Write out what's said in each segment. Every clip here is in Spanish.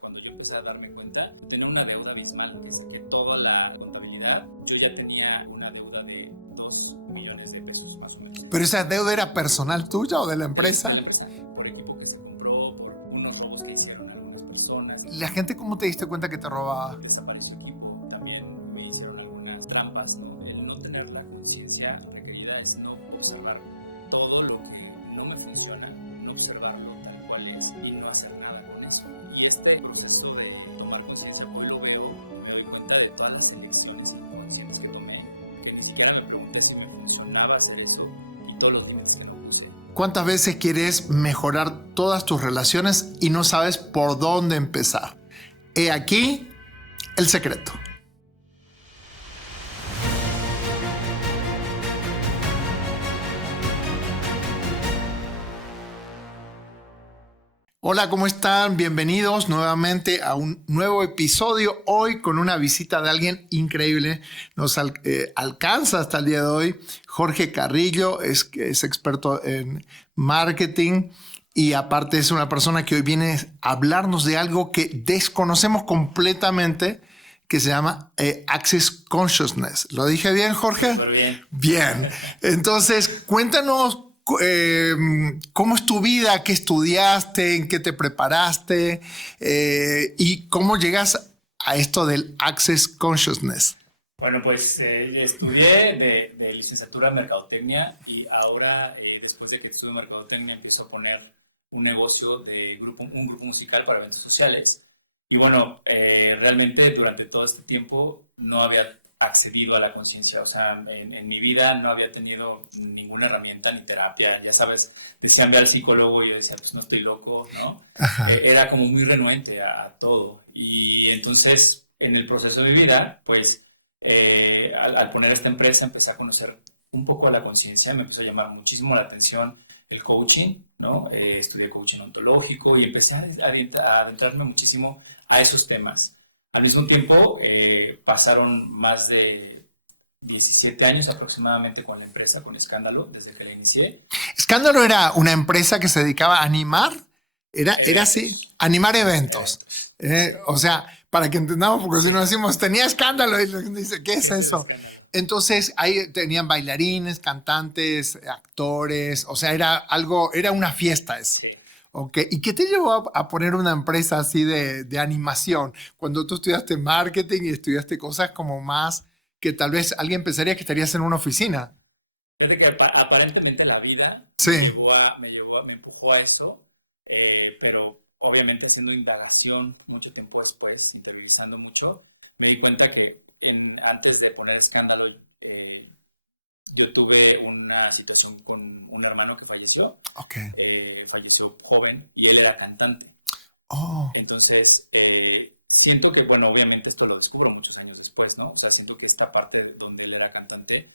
Cuando yo empecé a darme cuenta, yo tenía una deuda abismal, que saqué toda la contabilidad. Yo ya tenía una deuda de 2 millones de pesos, más o menos. ¿Pero esa deuda era personal tuya o de la empresa? De la empresa, por equipo que se compró, por unos robos que hicieron algunas personas. ¿La gente cómo te diste cuenta que te robaba? Desapareció equipo, también me hicieron algunas trampas, ¿no? El no tener la conciencia requerida es no observar todo lo que no me funciona, no observarlo tal cual es y no hacer nada con eso. Y este proceso de tomar conciencia, hoy lo veo y me doy cuenta de todas las elecciones inconscientes que tomé, que ni siquiera me pregunté si me funcionaba hacer eso y todos los límites que no puse. ¿Cuántas veces quieres mejorar todas tus relaciones y no sabes por dónde empezar? He aquí el secreto. Hola, ¿cómo están? Bienvenidos nuevamente a un nuevo episodio. Hoy con una visita de alguien increíble. Nos alcanza hasta el día de hoy. Jorge Carrillo es experto en marketing y aparte es una persona que hoy viene a hablarnos de algo que desconocemos completamente, que se llama Access Consciousness. ¿Lo dije bien, Jorge? Súper bien. Bien. Entonces, cuéntanos ¿cómo es tu vida? ¿Qué estudiaste? ¿En qué te preparaste? ¿Y cómo llegas a esto del Access Consciousness? Bueno, pues estudié de licenciatura en Mercadotecnia y ahora, después de que estudié Mercadotecnia, empiezo a poner un negocio de un grupo musical para eventos sociales. Y bueno, realmente durante todo este tiempo no había accedido a la conciencia. O sea, en mi vida no había tenido ninguna herramienta ni terapia. Ya sabes, decían ve al psicólogo y yo decía, pues no estoy loco, ¿no? Era como muy renuente a todo. Y entonces, en el proceso de mi vida, pues al poner esta empresa empecé a conocer un poco a la conciencia. Me empezó a llamar muchísimo la atención el coaching, ¿no? Estudié coaching ontológico y empecé a adentrarme muchísimo a esos temas. Al mismo tiempo, pasaron más de 17 años aproximadamente con la empresa, con Escándalo, desde que la inicié. ¿Escándalo era una empresa que se dedicaba a animar? ¿Era así? Animar eventos. Sí. O sea, para que entendamos, porque si no decimos, tenía Escándalo, y la gente dice, ¿qué es eso? Escándalo? Entonces, ahí tenían bailarines, cantantes, actores, o sea, era una fiesta. Sí. Okay. ¿Y qué te llevó a poner una empresa así de animación? Cuando tú estudiaste marketing y estudiaste cosas como más que tal vez alguien pensaría que estarías en una oficina. Fíjate que aparentemente la vida me empujó a eso, pero obviamente haciendo indagación mucho tiempo después, interiorizando mucho, me di cuenta que antes de poner Escándalo, yo tuve una situación con un hermano que falleció. Okay. Falleció joven y él era cantante. Oh. Entonces, siento que, bueno, obviamente esto lo descubro muchos años después, ¿no? O sea, siento que esta parte donde él era cantante,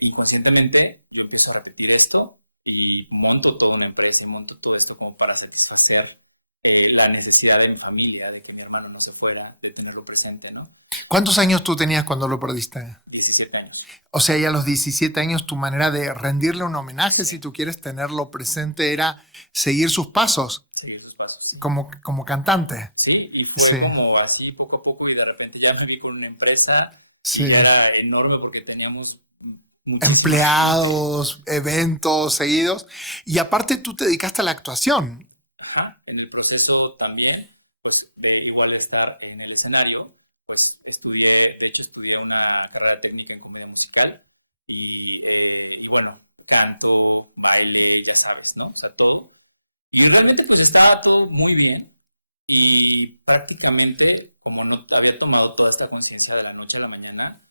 inconscientemente yo empiezo a repetir esto y monto toda una empresa y monto todo esto como para satisfacer la necesidad de mi familia, de que mi hermano no se fuera, de tenerlo presente, ¿no? ¿Cuántos años tú tenías cuando lo perdiste? 17 años. O sea, ya a los 17 años tu manera de rendirle un homenaje, si tú quieres tenerlo presente, era seguir sus pasos. Seguir sus pasos, sí. Como cantante. Sí, y fue como así poco a poco y de repente ya me vi con una empresa y ya era enorme porque teníamos muchísimos empleados, eventos seguidos. Y aparte tú te dedicaste a la actuación. Ajá, en el proceso también, pues de igual estar en el escenario, pues estudié una carrera técnica en comedia musical y bueno, canto, baile, ya sabes, ¿no? O sea, todo. Y realmente pues estaba todo muy bien y prácticamente como no había tomado toda esta conciencia de la noche a la mañana,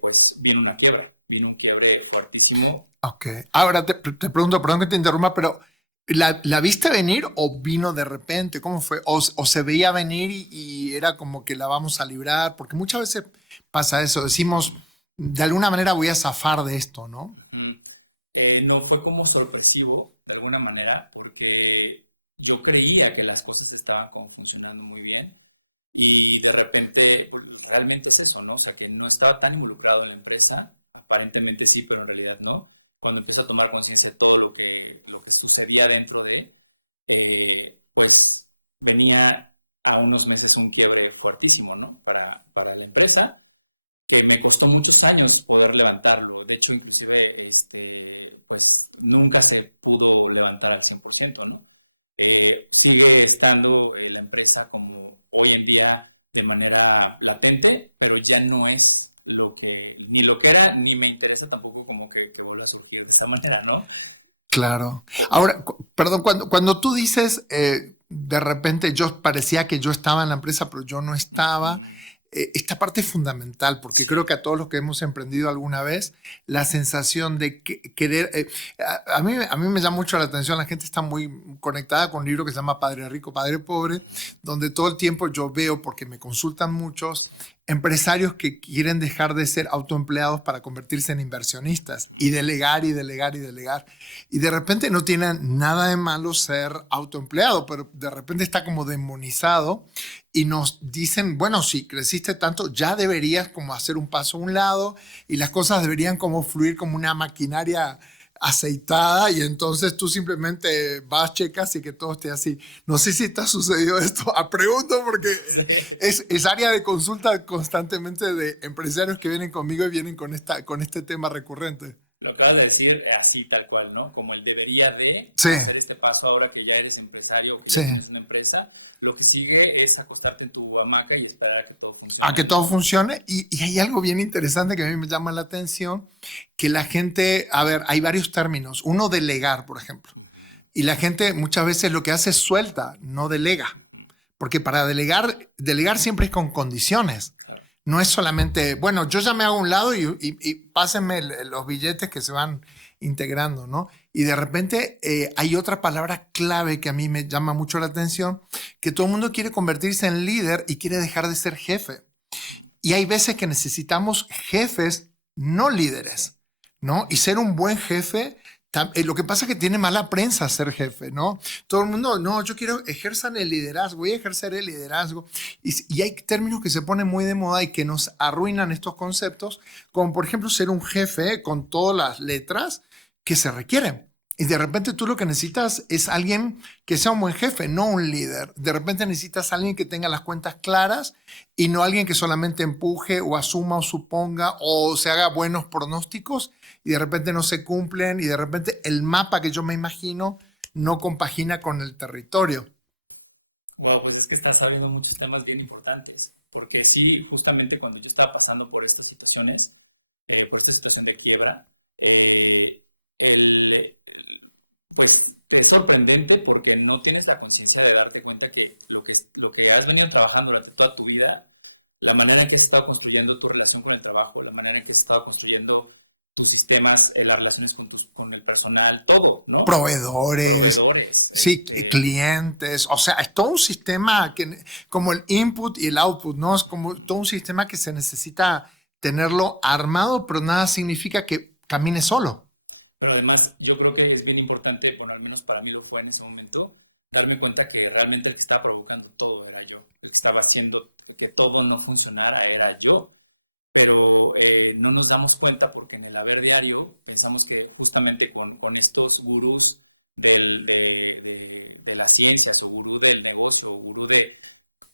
pues vino un quiebre fuertísimo. Ok, ahora te pregunto, perdón que te interrumpa, pero ¿La viste venir o vino de repente? ¿Cómo fue? ¿O se veía venir y era como que la vamos a librar? Porque muchas veces pasa eso. Decimos, de alguna manera voy a zafar de esto, ¿no? No fue como sorpresivo, de alguna manera, porque yo creía que las cosas estaban como funcionando muy bien y de repente pues, realmente es eso, ¿no? O sea, que no estaba tan involucrado en la empresa. Aparentemente sí, pero en realidad no. Cuando empiezo a tomar conciencia de todo lo que sucedía dentro de, pues venía a unos meses un quiebre fuertísimo, ¿no? Para la empresa, que me costó muchos años poder levantarlo. De hecho, inclusive, pues nunca se pudo levantar al 100%, ¿no? Sigue estando la empresa como hoy en día de manera latente, pero ya no es ni lo que era, ni me interesa tampoco como que vuelva a surgir de esa manera, ¿no? Claro. Ahora, perdón, cuando tú dices, de repente yo parecía que yo estaba en la empresa, pero yo no estaba. Esta parte es fundamental porque Sí. creo que a todos los que hemos emprendido alguna vez, la sensación de querer... a mí me llama mucho la atención, la gente está muy conectada con un libro que se llama Padre Rico, Padre Pobre, donde todo el tiempo yo veo, porque me consultan muchos, empresarios que quieren dejar de ser autoempleados para convertirse en inversionistas y delegar y delegar y delegar. Y de repente no tiene nada de malo ser autoempleado, pero de repente está como demonizado. Y nos dicen, bueno, si creciste tanto, ya deberías como hacer un paso a un lado y las cosas deberían como fluir como una maquinaria aceitada y entonces tú simplemente vas, checas y que todo esté así. No sé si te ha sucedido esto. Pregunto porque Sí. es área de consulta constantemente de empresarios que vienen conmigo y vienen con este tema recurrente. Lo acabas de decir así tal cual, ¿no? Como el debería de Sí. hacer este paso ahora que ya eres empresario o que ya Sí. tienes una empresa. Lo que sigue es acostarte en tu hamaca y esperar a que todo funcione. A que ¿no? todo funcione. Y hay algo bien interesante que a mí me llama la atención, que la gente, a ver, hay varios términos. Uno, delegar, por ejemplo. Y la gente muchas veces lo que hace es suelta, no delega. Porque para delegar siempre es con condiciones. Claro. No es solamente, bueno, yo ya me hago a un lado y pásenme los billetes que se van integrando, ¿no? Y de repente hay otra palabra clave que a mí me llama mucho la atención, que todo el mundo quiere convertirse en líder y quiere dejar de ser jefe. Y hay veces que necesitamos jefes, no líderes, ¿no? Y ser un buen jefe, lo que pasa es que tiene mala prensa ser jefe, ¿no? Todo el mundo, no, yo quiero ejerzan el liderazgo, voy a ejercer el liderazgo. Y hay términos que se ponen muy de moda y que nos arruinan estos conceptos, como por ejemplo ser un jefe con todas las letras que se requieren. Y de repente tú lo que necesitas es alguien que sea un buen jefe, no un líder. De repente necesitas alguien que tenga las cuentas claras y no alguien que solamente empuje o asuma o suponga o se haga buenos pronósticos y de repente no se cumplen y de repente el mapa que yo me imagino no compagina con el territorio. Wow, pues es que estás abriendo muchos temas bien importantes, porque sí, justamente cuando yo estaba pasando por estas situaciones, por esta situación de quiebra, pues te es sorprendente porque no tienes la conciencia de darte cuenta que lo que has venido trabajando durante toda tu vida, la manera en que has estado construyendo tu relación con el trabajo, la manera en que has estado construyendo tus sistemas, las relaciones con el personal, todo, ¿no? Proveedores. Sí, clientes. O sea, es todo un sistema como el input y el output, ¿no? Es como todo un sistema que se necesita tenerlo armado, pero nada significa que camine solo. Pero además, yo creo que es bien importante, bueno, al menos para mí lo fue en ese momento, darme cuenta que realmente el que estaba provocando todo era yo. El que estaba haciendo que todo no funcionara era yo. Pero no nos damos cuenta porque en el haber diario pensamos que justamente con estos gurús de las ciencias o gurú del negocio o gurú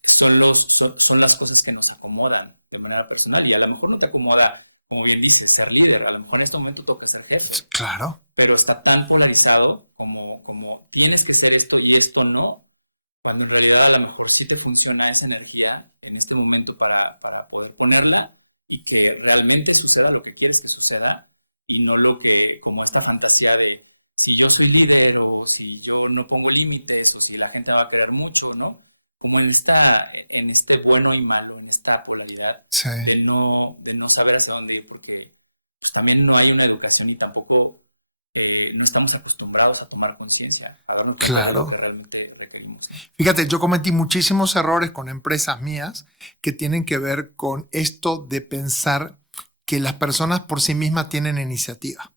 son las cosas que nos acomodan de manera personal y a lo mejor no te acomoda, como bien dices, ser líder. A lo mejor en este momento toca ser jefe. Claro. Pero está tan polarizado como tienes que ser esto y esto no, cuando en realidad a lo mejor sí te funciona esa energía en este momento para poder ponerla y que realmente suceda lo que quieres que suceda y no lo que, como esta fantasía de si yo soy líder o si yo no pongo límites o si la gente va a querer mucho, ¿no? Como en este bueno y malo, en esta polaridad Sí. de no saber hacia dónde ir porque pues también no hay una educación y tampoco no estamos acostumbrados a tomar conciencia, a darnos cuenta de lo que realmente requerimos, ¿no? Fíjate, yo cometí muchísimos errores con empresas mías que tienen que ver con esto de pensar que las personas por sí mismas tienen iniciativa.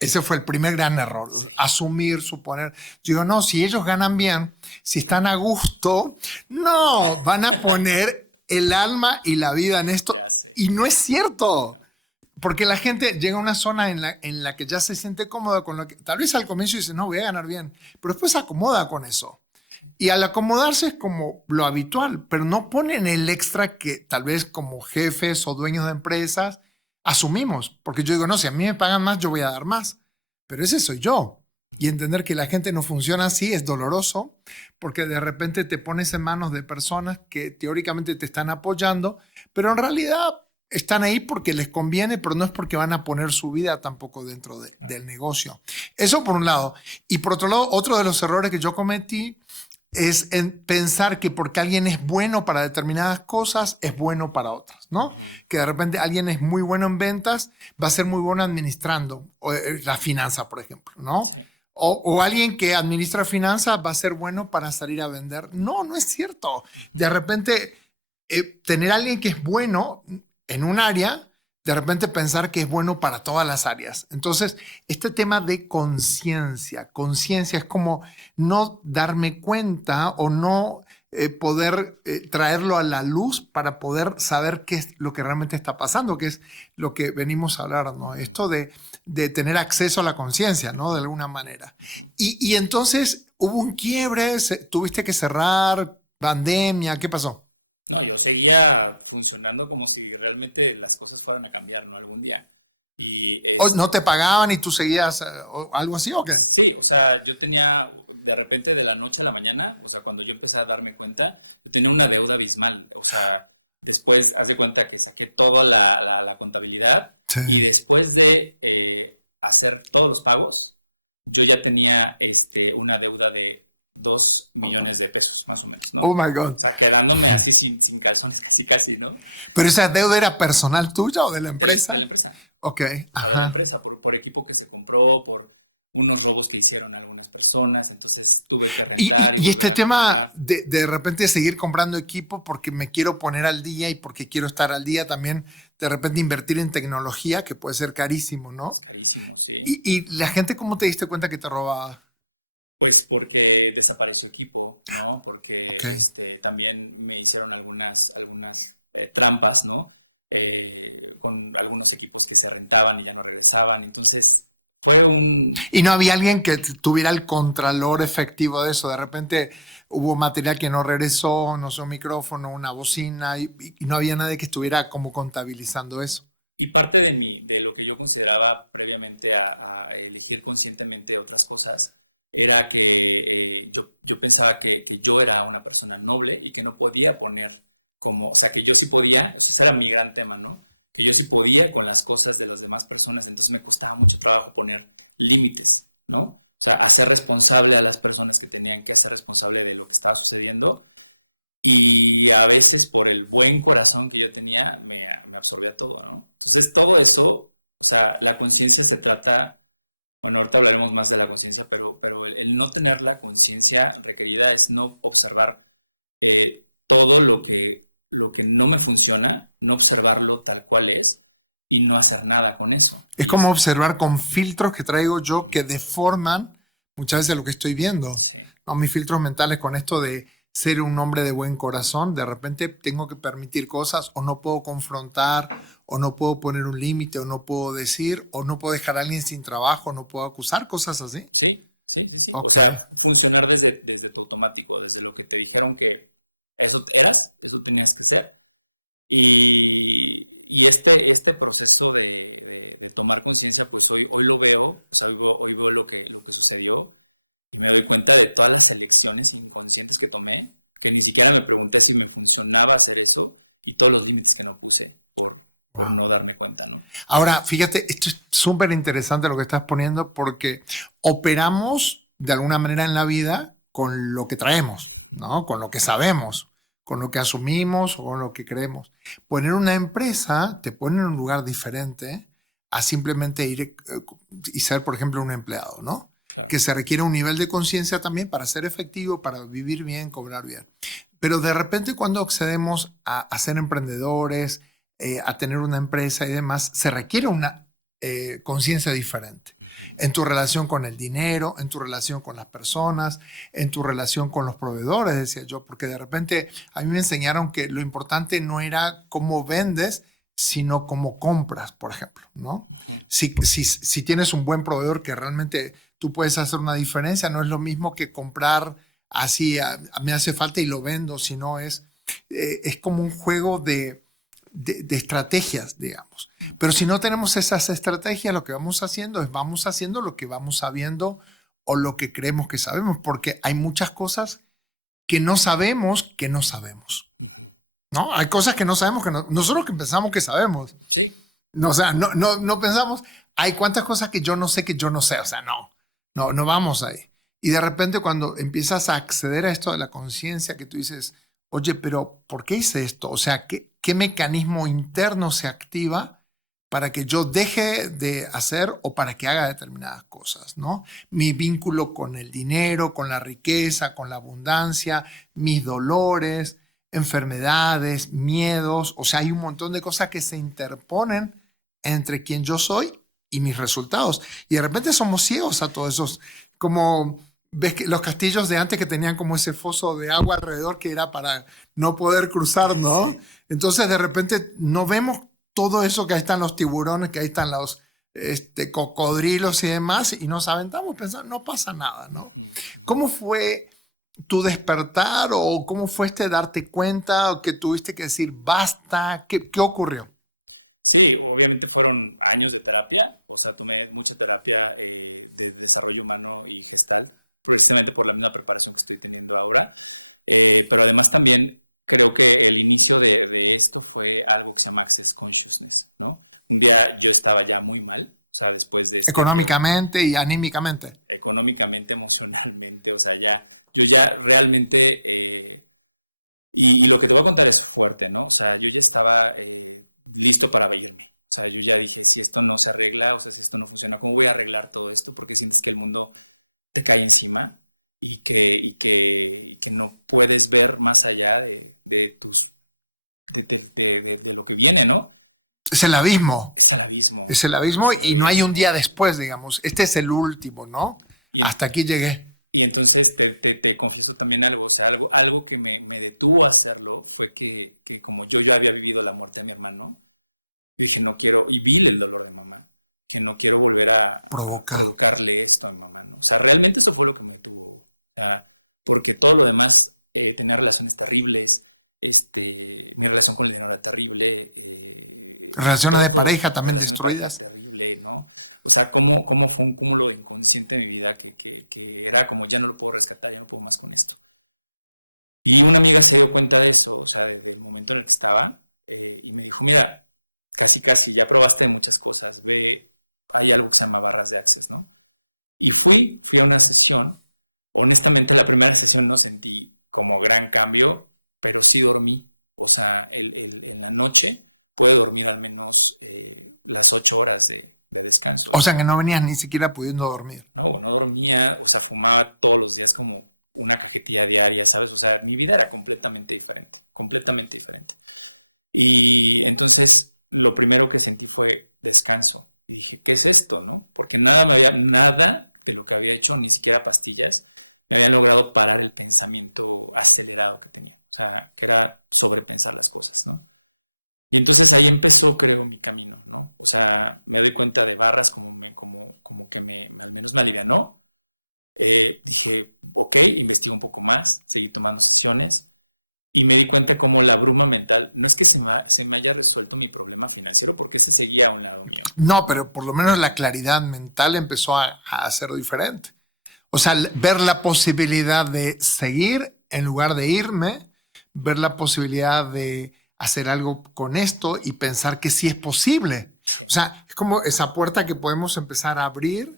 Ese fue el primer gran error. Sí. Asumir, suponer. Yo digo, no, si ellos ganan bien, si están a gusto, no, van a poner el alma y la vida en esto. Ya sé. Y no es cierto. No. Porque la gente llega a una zona en la que ya se siente cómoda con lo que tal vez al comienzo dice, no, voy a ganar bien, pero después se acomoda con eso. Sí. Y al acomodarse es como lo habitual, pero no ponen el extra que tal vez como jefes o dueños de empresas asumimos. Porque yo digo, no, si a mí me pagan más, yo voy a dar más. Pero ese soy yo. Y entender que la gente no funciona así es doloroso, porque de repente te pones en manos de personas que teóricamente te están apoyando, pero en realidad están ahí porque les conviene, pero no es porque van a poner su vida tampoco dentro del negocio. Eso por un lado. Y por otro lado, otro de los errores que yo cometí es en pensar que porque alguien es bueno para determinadas cosas, es bueno para otras, ¿no? Que de repente alguien es muy bueno en ventas, va a ser muy bueno administrando la finanza, por ejemplo, ¿no? Sí. O alguien que administra finanzas va a ser bueno para salir a vender. No, no es cierto. De repente, tener a alguien que es bueno en un área, de repente pensar que es bueno para todas las áreas. Entonces, este tema de conciencia es como no darme cuenta o no poder traerlo a la luz para poder saber qué es lo que realmente está pasando, que es lo que venimos a hablar, ¿no? Esto de tener acceso a la conciencia, ¿no? De alguna manera. Y entonces hubo un quiebre, tuviste que cerrar, pandemia, ¿qué pasó? No, yo seguía funcionando como si realmente las cosas fueran a cambiar, ¿no? Algún día. Y ¿No te pagaban y tú seguías algo así o qué? sí, o sea, yo tenía de repente de la noche a la mañana, o sea, cuando yo empecé a darme cuenta, yo tenía una deuda abismal. O sea, después, haz de cuenta que saqué toda la contabilidad y después de hacer todos los pagos, yo ya tenía una deuda de 2 millones de pesos, más o menos, ¿no? Oh my God. O sea, quedándome así sin calzones, casi, ¿no? ¿Pero esa deuda era personal tuya o de la empresa? De la empresa. Ok. O sea, de la empresa, por equipo que se compró, por unos robos que hicieron algunas personas. Entonces tuve que rentar y volver este a tema comprar. de repente seguir comprando equipo porque me quiero poner al día y porque quiero estar al día también, de repente invertir en tecnología que puede ser carísimo, ¿no? Es carísimo, sí. Y la gente, ¿cómo te diste cuenta que te robaba? Pues porque desapareció equipo, ¿no? Porque Okay. también me hicieron algunas trampas, ¿no? Con algunos equipos que se rentaban y ya no regresaban. Entonces fue un... Y no había alguien que tuviera el contralor efectivo de eso. De repente hubo material que no regresó, no sé, un micrófono, una bocina, y no había nadie que estuviera como contabilizando eso. Y parte de lo que yo consideraba previamente a elegir conscientemente otras cosas era que yo pensaba que yo era una persona noble y que no podía poner como, o sea, que yo sí podía, ese era mi gran tema, ¿no? Que yo sí podía con las cosas de las demás personas, entonces me costaba mucho trabajo poner límites, ¿no? O sea, hacer responsable a las personas que tenían que hacer responsable de lo que estaba sucediendo. Y a veces por el buen corazón que yo tenía, me absorbía todo, ¿no? Entonces todo eso, o sea, la conciencia se trata, bueno, ahorita hablaremos más de la conciencia, pero el no tener la conciencia requerida es no observar todo lo que no me funciona, no observarlo tal cual es y no hacer nada con eso. Es como observar con filtros que traigo yo que deforman muchas veces lo que estoy viendo. Sí. ¿No? Mis filtros mentales con esto de ser un hombre de buen corazón, de repente tengo que permitir cosas o no puedo confrontar o no puedo poner un límite o no puedo decir o no puedo dejar a alguien sin trabajo, no puedo acusar, cosas así. Sí. Okay. O sea, funcionar desde tu automático, desde lo que te dijeron que eso eras, eso tenías que ser. Y este proceso de tomar conciencia, pues hoy lo veo, o sea, hoy veo lo que sucedió y me doy cuenta de todas las elecciones inconscientes que tomé, que ni siquiera me pregunté si me funcionaba hacer eso y todos los límites que no puse por no darme cuenta, ¿no? Ahora, fíjate, esto es súper interesante lo que estás poniendo porque operamos de alguna manera en la vida con lo que traemos, ¿no? Con lo que sabemos, con lo que asumimos o con lo que creemos. Poner una empresa te pone en un lugar diferente a simplemente ir y ser, por ejemplo, un empleado, ¿no? Claro. Que se requiere un nivel de conciencia también para ser efectivo, para vivir bien, cobrar bien. Pero de repente cuando accedemos a ser emprendedores, a tener una empresa y demás, se requiere una conciencia diferente. En tu relación con el dinero, en tu relación con las personas, en tu relación con los proveedores, decía yo, porque de repente a mí me enseñaron que lo importante no era cómo vendes, sino cómo compras, por ejemplo, ¿no? Si tienes un buen proveedor que realmente tú puedes hacer una diferencia, no es lo mismo que comprar así me hace falta y lo vendo, sino es como un juego de estrategias, digamos. Pero si no tenemos esas estrategias, lo que vamos haciendo es vamos haciendo lo que vamos sabiendo o lo que creemos que sabemos, porque hay muchas cosas que no sabemos que no sabemos. ¿No? Hay cosas que no sabemos que no, nosotros que pensamos que sabemos. Sí. No, o sea, no pensamos, hay cuántas cosas que yo no sé que yo no sé, o sea, no vamos ahí. Y de repente cuando empiezas a acceder a esto de la conciencia, que tú dices, oye, pero ¿por qué hice esto? O sea, ¿qué mecanismo interno se activa para que yo deje de hacer o para que haga determinadas cosas, ¿no? Mi vínculo con el dinero, con la riqueza, con la abundancia, mis dolores, enfermedades, miedos, o sea, hay un montón de cosas que se interponen entre quien yo soy y mis resultados. Y de repente somos ciegos a todos esos, como ves que los castillos de antes que tenían como ese foso de agua alrededor que era para no poder cruzar, ¿no? Sí. Entonces de repente no vemos todo eso, que ahí están los tiburones, que ahí están los cocodrilos y demás, y nos aventamos pensando, no pasa nada, ¿no? ¿Cómo fue tu despertar o cómo fue darte cuenta o que tuviste que decir basta? ¿Qué ocurrió? Sí, obviamente fueron años de terapia, o sea, tomé mucha terapia de desarrollo humano y gestal, precisamente por la misma preparación que estoy teniendo ahora, pero además también creo que el inicio de esto fue algo que se llama Access Consciousness, ¿no? Un día yo estaba ya muy mal, o sea, después de económicamente y anímicamente. Económicamente, emocionalmente, o sea, yo ya realmente, y lo que te voy a contar es fuerte, ¿no? O sea, yo ya estaba listo para irme. O sea, yo ya dije, si esto no se arregla, o sea, si esto no funciona, ¿cómo voy a arreglar todo esto? Porque sientes que el mundo te cae encima y que no puedes ver más allá de lo que viene, ¿no? Es el abismo. Es el abismo. Es el abismo y no hay un día después, digamos. Este es el último, ¿no? Hasta aquí llegué. Y entonces te confieso también algo, o sea, algo que me detuvo a hacerlo fue que como yo había vivido la muerte de mi hermano, yo dije, no quiero, y vi el dolor de mamá, que no quiero volver a provocarle esto a mi mamá, ¿no? O sea, realmente eso fue lo que me detuvo, o sea, porque todo lo demás, tenía relaciones terribles, mi relación con el dinero era terrible. Relaciones de pareja también. Relaciones de pareja terrible, ¿no? O sea, cómo fue un cúmulo de inconsciente en mi vida que era como ya no lo puedo rescatar, ya no puedo más con esto. Y una amiga se dio cuenta de eso, o sea, del momento en el que estaba, y me dijo, mira, casi, ya probaste de muchas cosas, hay algo que se llama barras de Access, ¿no? Y fui a una sesión. Honestamente, la primera sesión no sentí como gran cambio, pero sí dormí. O sea, en la noche pude dormir al menos las 8 horas de descanso. O sea, que no venías ni siquiera pudiendo dormir. No dormía, o sea, fumaba todos los días como una cajetilla diaria, ¿sabes? O sea, mi vida era completamente diferente. Y entonces lo primero que sentí fue descanso. Y dije, ¿qué es esto, no? Porque nada de lo que había hecho, ni siquiera pastillas, me habían logrado parar el pensamiento acelerado que tenía. O sea, que era sobrepensar las cosas, ¿no? Y entonces ahí empezó, creo, mi camino, ¿no? O sea, me doy cuenta de barras como que al menos me alivianó. Dije, ok, investigo un poco más, seguí tomando sesiones y me di cuenta como la bruma mental, no es que se me haya resuelto mi problema financiero porque ese seguía a un lado mío. No, pero por lo menos la claridad mental empezó a ser diferente. O sea, ver la posibilidad de seguir en lugar de irme, ver la posibilidad de hacer algo con esto y pensar que sí es posible. Sí. O sea, es como esa puerta que podemos empezar a abrir,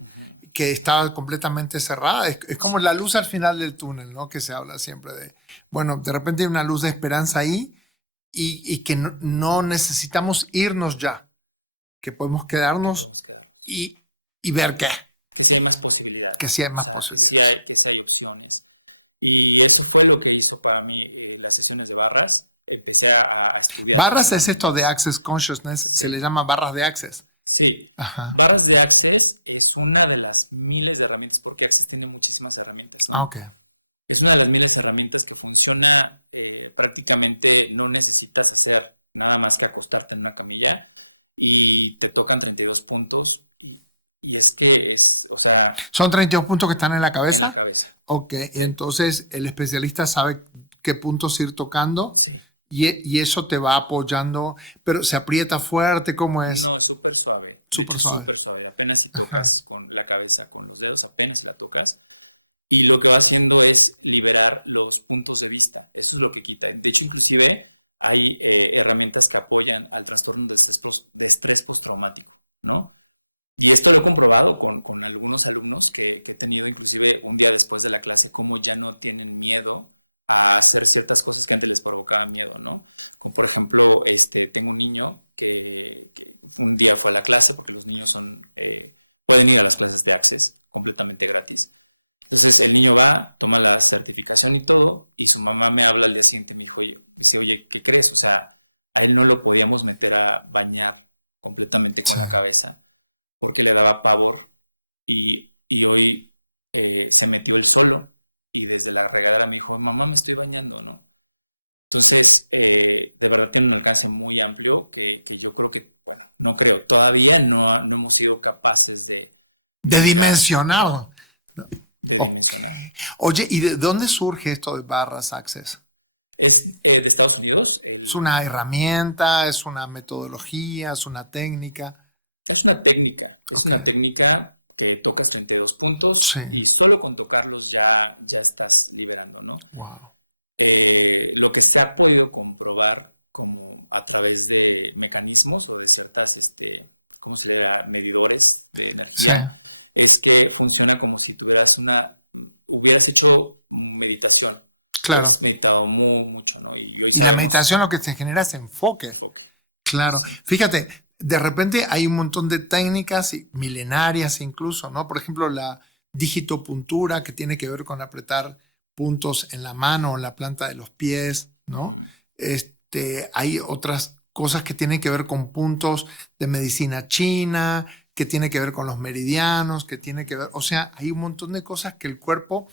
que estaba completamente cerrada. Es como la luz al final del túnel, ¿no? Que se habla siempre de, bueno, de repente hay una luz de esperanza ahí y que no necesitamos irnos ya, que podemos quedarnos y ver qué. Que sí hay más posibilidades. Que sí hay más posibilidades. Que sí hay opciones. Y eso fue lo que hizo para mí las sesiones de barras. Empecé a estudiar. Barras es esto de Access Consciousness, sí. Se le llama barras de Access. Sí, ajá. Barras de Access es una de las miles de herramientas, porque Access tiene muchísimas herramientas, ¿no? Okay. Es una de las miles de herramientas que funciona, prácticamente no necesitas hacer nada más que acostarte en una camilla y te tocan 32 puntos y es que o sea... ¿Son 32 puntos que están en la cabeza? En la cabeza. Ok, entonces el especialista sabe qué puntos ir tocando. Sí. Y eso te va apoyando, pero se aprieta fuerte, ¿cómo es? No, es súper suave. De hecho, es suave. súper suave. Apenas si tocas con la cabeza, con los dedos, apenas si la tocas. Y lo que va haciendo es liberar los puntos de vista. Eso es lo que quita. De hecho, inclusive hay herramientas que apoyan al trastorno de estrés postraumático, ¿no? Y esto lo he comprobado con algunos alumnos que he tenido, inclusive un día después de la clase, cómo ya no tienen miedo a hacer ciertas cosas que antes les provocaban miedo, ¿no? Como por ejemplo, tengo un niño que un día fue a la clase, porque los niños pueden ir a las clases de Access completamente gratis. Entonces el niño va, toma la certificación y todo, y su mamá me habla al día siguiente, me dice, oye, ¿qué crees? O sea, a él no lo podíamos meter a bañar completamente con la cabeza porque le daba pavor, y hoy se metió él solo, y desde la regadera me dijo, mamá, me estoy bañando, ¿no? Entonces, de verdad tiene un alcance muy amplio que yo creo que, bueno, no creo, todavía no hemos sido capaces de dimensionar. De dimensionar. Oye, ¿y de dónde surge esto de barras Access? Es de Estados Unidos. ¿Es una herramienta? ¿Es una metodología? ¿Es una técnica? Es una técnica. Okay. Es una técnica que tocas 32 puntos, sí, y solo con tocarlos ya estás liberando, ¿no? Wow. Lo que se ha podido comprobar como a través de mecanismos o de ciertas, ¿cómo se le llama? Medidores de energía, sí, es que funciona como si hubieras hecho meditación. Claro. Has meditado mucho, ¿no? Y hoy sabemos... La meditación lo que se genera es enfoque. Claro. Sí. Fíjate, de repente hay un montón de técnicas milenarias incluso, ¿no? Por ejemplo, la digitopuntura, que tiene que ver con apretar puntos en la mano o en la planta de los pies, ¿no? Uh-huh. Hay otras cosas que tienen que ver con puntos de medicina china, que tiene que ver con los meridianos, que tiene que ver, o sea, hay un montón de cosas que el cuerpo,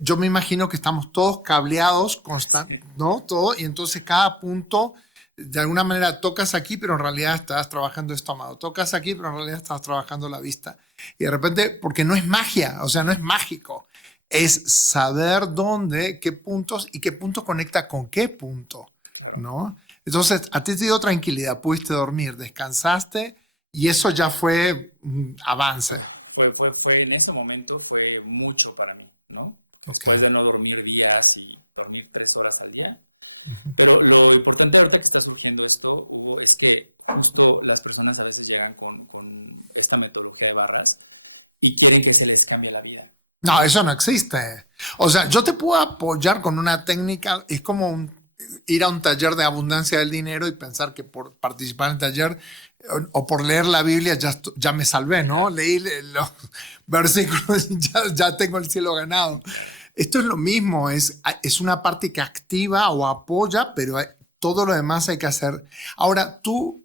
yo me imagino que estamos todos cableados, sí, ¿no? Todo, y entonces cada punto, de alguna manera tocas aquí, pero en realidad estás trabajando el estómago, tocas aquí, pero en realidad estás trabajando la vista. Y de repente, porque no es magia, o sea, no es mágico, es saber dónde, qué puntos y qué punto conecta con qué punto. Claro. ¿No? Entonces, a ti te dio tranquilidad, pudiste dormir, descansaste, y eso ya fue avance. Fue en ese momento fue mucho para mí, ¿no? Okay. Después de no dormir días y dormir 3 horas al día. Uh-huh. Pero lo importante ahorita que está surgiendo esto, Hugo, es que justo las personas a veces llegan con esta metodología de barras y quieren que se les cambie la vida. No, eso no existe. O sea, yo te puedo apoyar con una técnica, es como ir a un taller de abundancia del dinero y pensar que por participar en el taller o por leer la Biblia ya me salvé, ¿no? Claro. Leí los versículos y ya tengo el cielo ganado. Claro. Esto es lo mismo, es una parte que activa o apoya, pero todo lo demás hay que hacer. Ahora, tú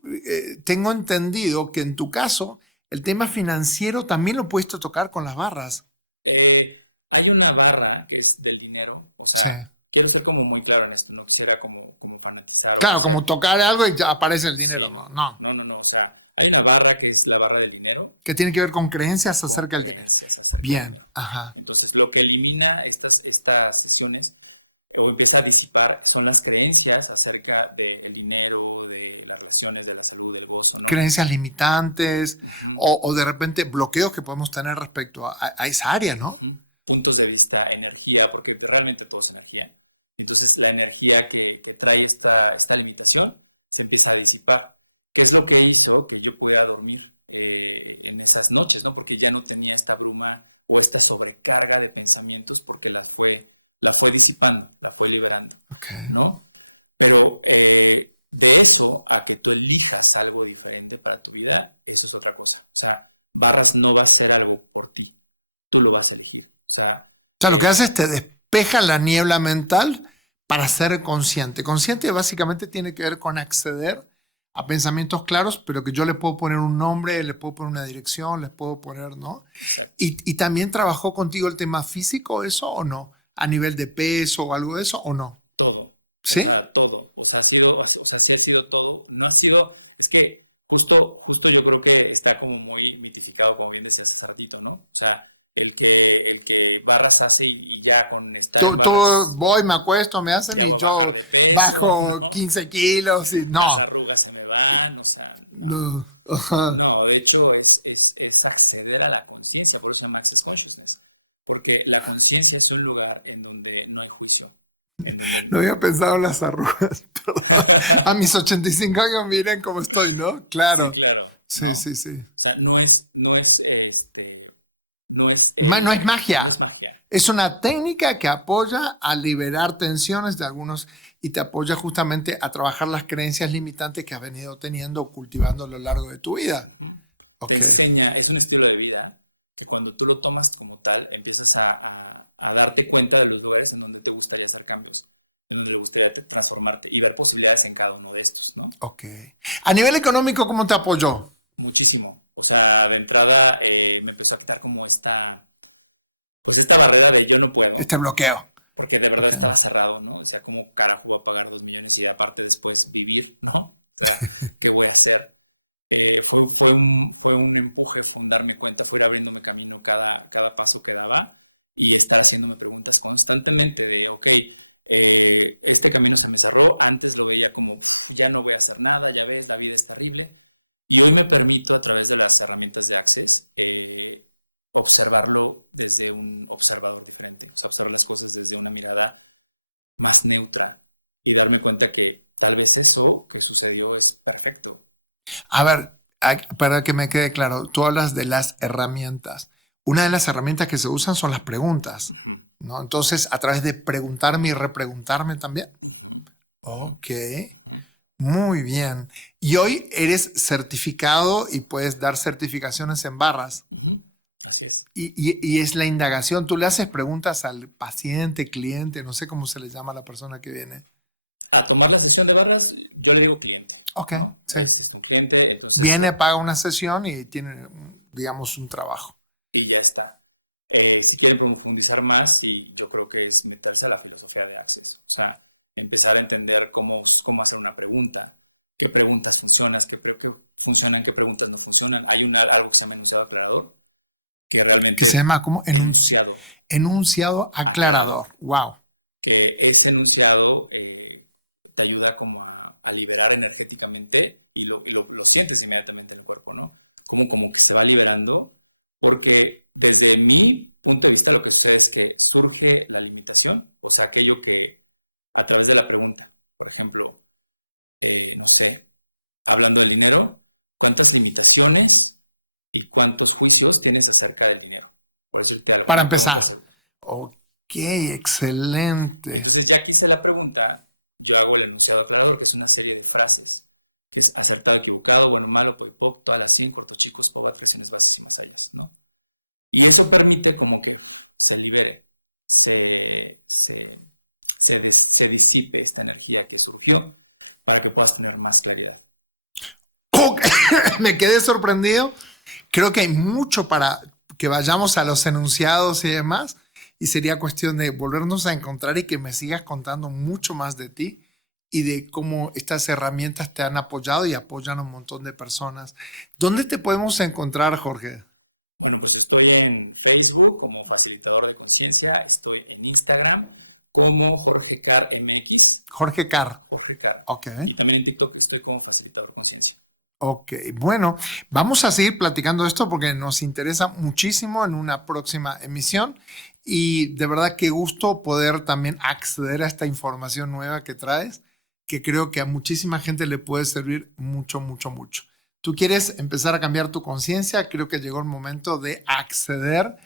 tengo entendido que en tu caso el tema financiero también lo pudiste tocar con las barras. Hay una barra que es del dinero, o sea... Sí. Quiero ser como muy claro en esto, no quisiera como fanatizar. Claro, como tocar algo y ya aparece el dinero. Sí, no, o sea, hay una barra que es la barra del dinero. Que tiene que ver con creencias acerca del dinero. Creencias acerca del dinero. Ajá. Entonces, lo que elimina estas sesiones o empieza a disipar son las creencias acerca del dinero, de las relaciones, de la salud, del gozo, ¿no? Creencias limitantes, uh-huh, o de repente bloqueos que podemos tener respecto a esa área, ¿no? Uh-huh. Puntos de vista, energía, porque realmente todo es energía. Entonces la energía que trae esta limitación se empieza a disipar. ¿Qué es lo que hizo que yo pudiera dormir en esas noches, ¿no? Porque ya no tenía esta bruma o esta sobrecarga de pensamientos porque la fue disipando, la fue liberando, okay, ¿no? Pero de eso a que tú elijas algo diferente para tu vida, eso es otra cosa. O sea, barras no va a ser algo por ti, tú lo vas a elegir. O sea, lo que hace es te despeja la niebla mental para ser consciente. Consciente básicamente tiene que ver con acceder a pensamientos claros, pero que yo le puedo poner un nombre, le puedo poner una dirección, les puedo poner, ¿no? Exacto. ¿Y también trabajó contigo el tema físico, eso o no? ¿A nivel de peso o algo de eso o no? Todo. ¿Sí? O sea, todo. O sea, sí ha sido todo. No ha sido... Es que justo yo creo que está como muy mitificado, como bien decías hace ratito, ¿no? O sea, el que barras hace y ya con estar en barras. Voy, me acuesto, me hacen. Ya voy a bajar de peso. Bajo ¿no? 15 kilos. Y, no. Las arrugas se me van, o sea, no. No. No, de hecho es acceder a la conciencia, por eso se llama Access Consciousness, porque la conciencia es un lugar en donde no hay juicio. En donde no había pensado en las arrugas. A mis 85 años miren cómo estoy, ¿no? Claro. Sí, claro. ¿no? Sí. O sea, no es magia. No es magia. Es una técnica que apoya a liberar tensiones de algunos y te apoya justamente a trabajar las creencias limitantes que has venido teniendo o cultivando a lo largo de tu vida. Uh-huh. Okay. Te enseña, es un estilo de vida que cuando tú lo tomas como tal, empiezas a darte cuenta de los lugares en donde te gustaría hacer cambios, en donde le gustaría transformarte y ver posibilidades en cada uno de estos, ¿no? Ok. A nivel económico, ¿cómo te apoyó? Muchísimo. O sea, de entrada me empezó a quitar como esta barrera de yo no puedo. Este bloqueo. Porque de verdad estaba cerrado, ¿no? O sea, ¿cómo carajo voy a pagar 2 millones y aparte después vivir, ¿no? O sea, ¿qué voy a hacer? Fue un empuje, fue un darme cuenta, fue ir abriéndome camino cada paso que daba y estar haciéndome preguntas constantemente de, ok, este camino se me cerró, antes lo veía como, ya no voy a hacer nada, ya ves, la vida es terrible. Y hoy me permito, a través de las herramientas de Access, observarlo desde un observador diferente, o sea, observar las cosas desde una mirada más neutra y darme cuenta que tal vez eso que sucedió es perfecto. A ver, para que me quede claro, tú hablas de las herramientas. Una de las herramientas que se usan son las preguntas, uh-huh. ¿no? Entonces, a través de preguntarme y repreguntarme también. Uh-huh. Ok, uh-huh. Muy bien. Y hoy eres certificado y puedes dar certificaciones en barras. Uh-huh. Así es. Y es la indagación. Tú le haces preguntas al paciente, cliente, no sé cómo se le llama a la persona que viene. A tomar la sesión de barras, yo le digo cliente. Ok. ¿no? Sí. Es un cliente, entonces... Viene, paga una sesión y tiene, digamos, un trabajo. Y ya está. Si quieren profundizar más, y yo creo que es meterse a la filosofía de Access. O sea, empezar a entender cómo hacer una pregunta, qué preguntas funcionan, qué preguntas no funcionan. Hay algo que se llama enunciado aclarador, que realmente... ¿Qué se llama? ¿Cómo? Enunciado. Enunciado aclarador. Wow. Que ese enunciado te ayuda como a liberar energéticamente y lo sientes inmediatamente en el cuerpo, ¿no? Como que se va liberando, porque desde mi punto de vista lo que sucede es que surge la limitación, o sea, aquello que a través de la pregunta, por ejemplo, no sé, hablando del dinero, ¿cuántas limitaciones y cuántos juicios tienes acerca del dinero? Por decirte algo. Para empezar. Ok, excelente. Y entonces ya que hice la pregunta, yo hago el enunciado aclarador, que es una serie de frases, que es acertado, equivocado, bueno, malo, poipoc, todas las 100, cortos, chicos, pobat, creaciones, bases y más allá, ¿no? Y eso permite como que se libere, se disipe esta energía que surgió para que puedas tener más claridad. Me quedé sorprendido. Creo que hay mucho para que vayamos a los enunciados y demás. Y sería cuestión de volvernos a encontrar y que me sigas contando mucho más de ti y de cómo estas herramientas te han apoyado y apoyan a un montón de personas. ¿Dónde te podemos encontrar, Jorge? Bueno, pues estoy en Facebook como facilitador de conciencia. Estoy en Instagram como Jorge Car MX. Jorge Car. Jorge Car. Ok. Y también en TikTok estoy como facilitador conciencia. Ok, bueno, vamos a seguir platicando esto porque nos interesa muchísimo en una próxima emisión y de verdad qué gusto poder también acceder a esta información nueva que traes, que creo que a muchísima gente le puede servir mucho, mucho, mucho. Tú quieres empezar a cambiar tu conciencia, creo que llegó el momento de acceder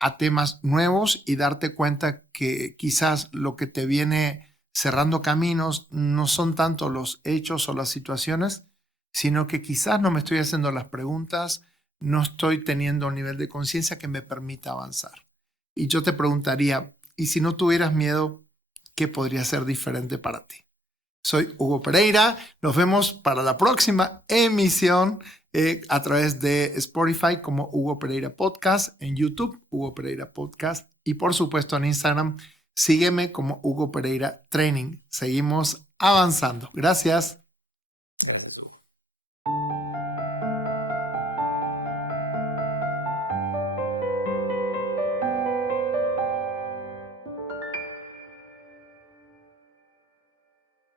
a temas nuevos y darte cuenta que quizás lo que te viene cerrando caminos no son tanto los hechos o las situaciones, sino que quizás no me estoy haciendo las preguntas, no estoy teniendo un nivel de conciencia que me permita avanzar. Y yo te preguntaría, ¿y si no tuvieras miedo, qué podría ser diferente para ti? Soy Hugo Pereira, nos vemos para la próxima emisión a través de Spotify como Hugo Pereira Podcast, en YouTube, Hugo Pereira Podcast y por supuesto en Instagram, sígueme como Hugo Pereira Training. Seguimos avanzando. Gracias. Gracias, Hugo.